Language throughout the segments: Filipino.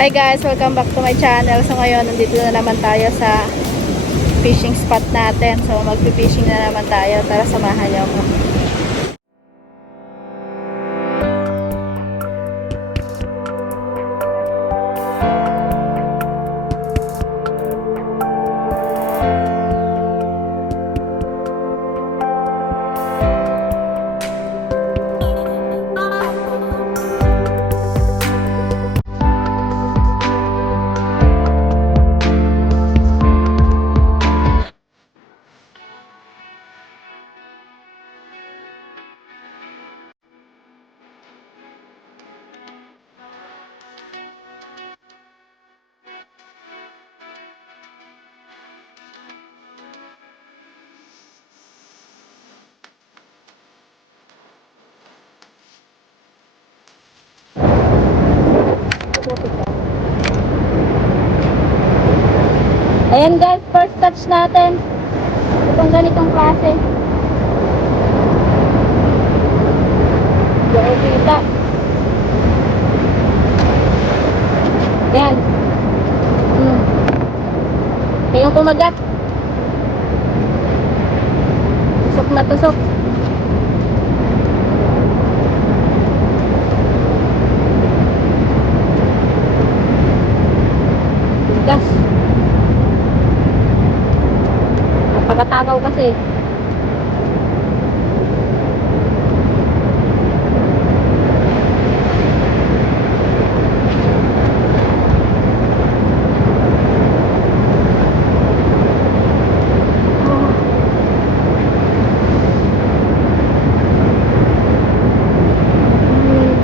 Hi guys, welcome back to my channel. So ngayon, nandito na naman tayo sa fishing spot natin. So magpi-fishing na naman tayo. Tara, samahan niyo ako. Ayan guys, first touch natin. Itong ganitong klase. Hindi ako kita. Ayan. Ngayong kumagat. Tusok na tusok. Gas. Napakatakaw kasi.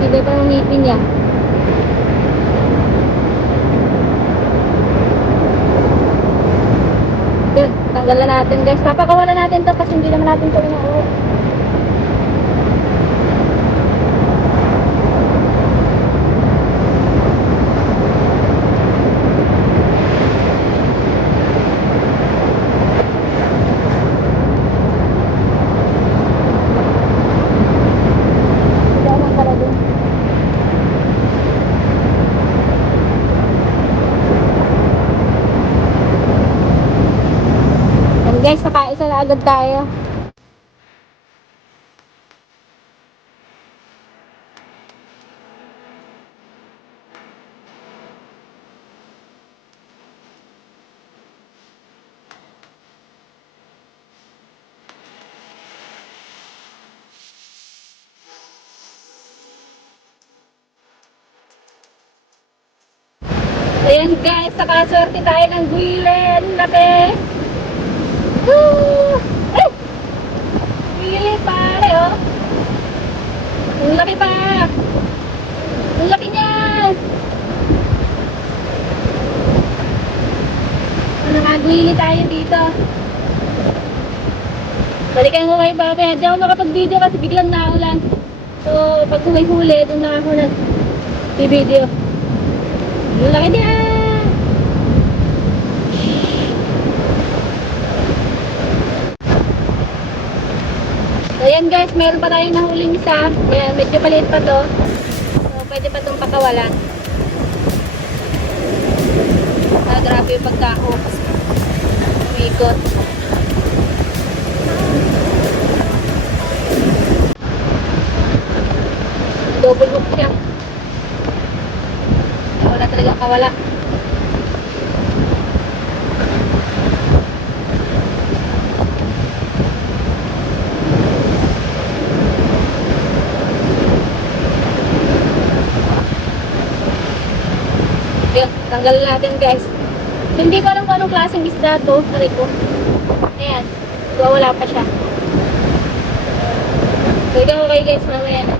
Hindi pa yung ngipin niya. Yun, tanggalan natin guys. Papakawalan natin to kasi hindi naman natin to inuuwi. Guys, nakaisa na agad tayo. Ayan guys, nakaswerte tayo ng guilen. Laki! Woo! Eh! Guilen pare oh! Ang laki pa! Ang laki niyan! Nakaguili tayo dito. Balikan ko kayo babe. Hindi ako makapag-video kasi biglang naulan. So, pag huli-huli, doon na ako nag-video. Ang laki niyan! So, ayan guys, meron pa tayong nahuling isa. Ayan, medyo paliit pa to. So, pwede pa itong pakawalan. Grabe yung pagkahok. Umikot. Double hook siya. Wala talaga kawala. Yun, tanggal natin guys. Hindi ko alam kung anong klaseng isda to. Sabi ko. Ayan. Wala pa siya. Pwede ko kayo guys mamaya na.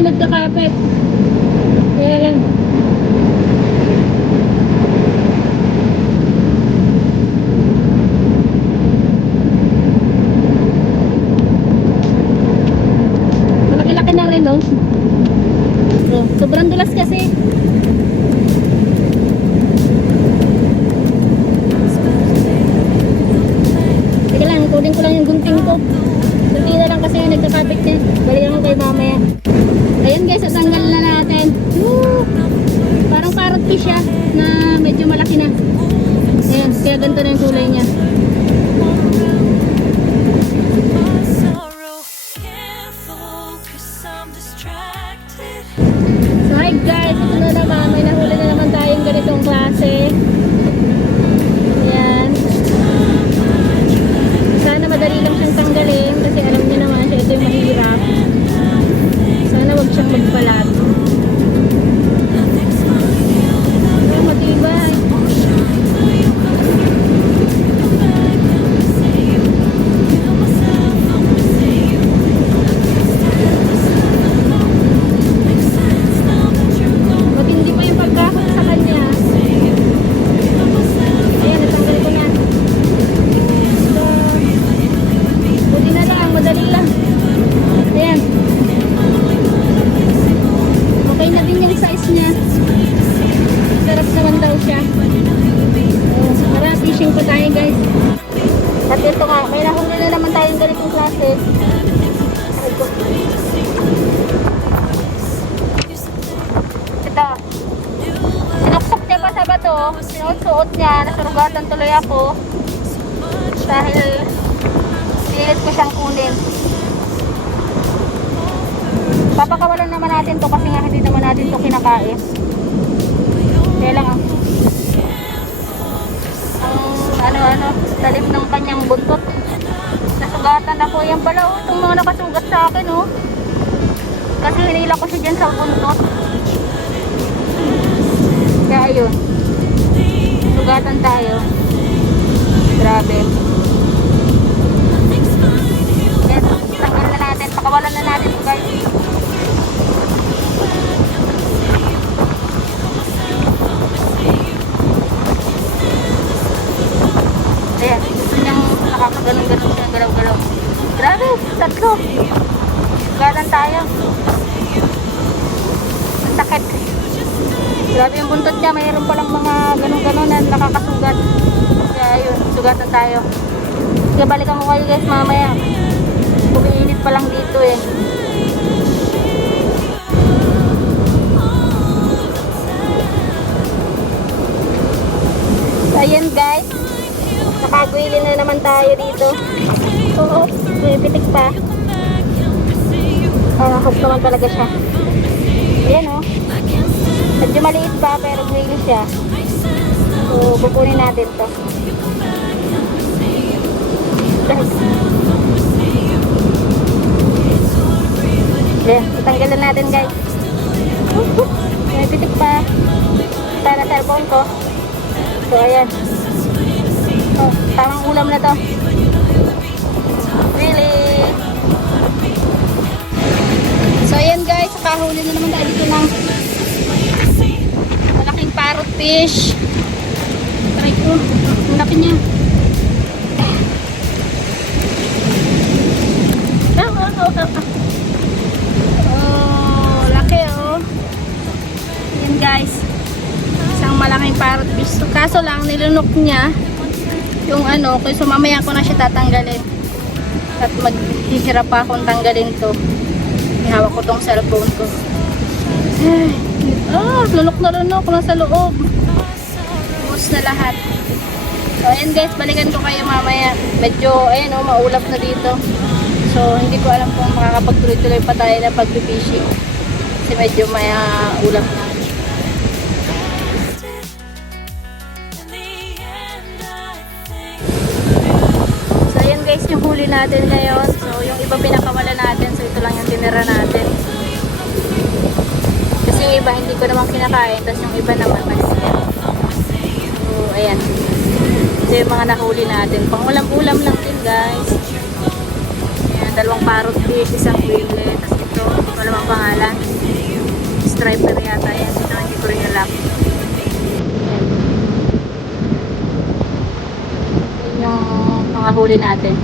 yung nagkakapit. Kaya lang. Malaki-laki na rin, no? Oh, sobrang dulas kasi. Teka lang, kunin ko lang yung gunting ko. Kunti na lang kasi yung nagkakapit niya. Balikan ko kay mamaya. Ayan guys, tatanggal na natin. Woo! Parang parrot fish siya na medyo malaki na. Ayan, kaya ganito na yung kulay niya. So hi guys, ito na naman. May nahuli na naman tayong ganitong klase. Ayan. Sana madali lang siyang tanggalin kasi alam niyo naman siya ito yung mahirap. Sana wag siyang magbalat. Oh, matibay. Matindi pa yung pagkahon sa kanya. Ayan, natanggal ko na. So, buti na lang, madali lang. Ayan. Okay na din yung size niya. Sarap naman daw siya. Oh, tara, fishing po tayo guys. At ito nga, may nahuli na naman tayong ganitong klase. Ito. Ito. Sinuktok niya pa sa bato. Sinuot-suot niya. Nasurugatan tuloy ako. Dahil pilit ko siyang kunin. Papakawalan naman natin to kasi nga hindi naman natin to kinakain. Kaya lang ang ano talim ng kanyang buntot. Nasugatan ako. Yan pala oh, itong mga nakasugat sa akin oh. Kasi hinila ko siya dyan sa buntot. Kaya ayun. Sugatan tayo. Grabe. Kaya tanggal na natin. Pakawalan na natin guys. Ayan, gusto niyang nakakaganon-ganon siya, galaw-galaw. Grabe, tatlo. Galan tayo. Ang sakit. Grabe yung buntot niya, mayroon palang mga ganon-ganon na nakakasugat. Kaya yun, sugatan tayo. Kaya balikan ko kayo guys mamaya. Umiinit pa lang dito eh. So, ayan guys. Nakagwili na naman tayo dito. Oo, may pitik pa. Hook naman talaga siya. Ayan o. Medyo maliit pa pero gwili siya. So, bukunin natin to. Ayan, itanggalan natin guys. May pitik pa. Tara cellphone ko. So, ayan. Oh, tamang ulam na to. Really? So ayan guys, nakahuli na naman tayo dito ng malaking parrot fish. Try ko. Hanapin niya. Oh, laki oh. Ayan guys. Isang malaking parrot fish. So, kaso lang nilunok niya yung ano, kaya so mamaya ko na siya tatanggalin at maghihirap pa akong tanggalin to. Ihawak ko tong cellphone ko. Ay, lunok na lunok nasa loob. Ubus na lahat. So ayan guys, balikan ko kayo mamaya. Medyo ayan oh, maulap na dito. So hindi ko alam kung makakapagtuloy-tuloy pa tayo na pag-fishing kasi medyo may ulap na. Guys, yung huli natin ngayon. So, yung iba pinakawala natin. So, ito lang yung tinira natin. Kasi yung iba hindi ko naman kinakain. Tapos yung iba naman malisiyan. So, ayan. Ito yung mga nahuli natin. Pang ulam-ulam lang din, guys. Ayan. Ayan, dalawang parrot fish, isang winglet, tapos ito, wala mang pangalan. Striper yata yan. Ito, hindi ko rin alam. Ayan. Yan yung mga huli natin.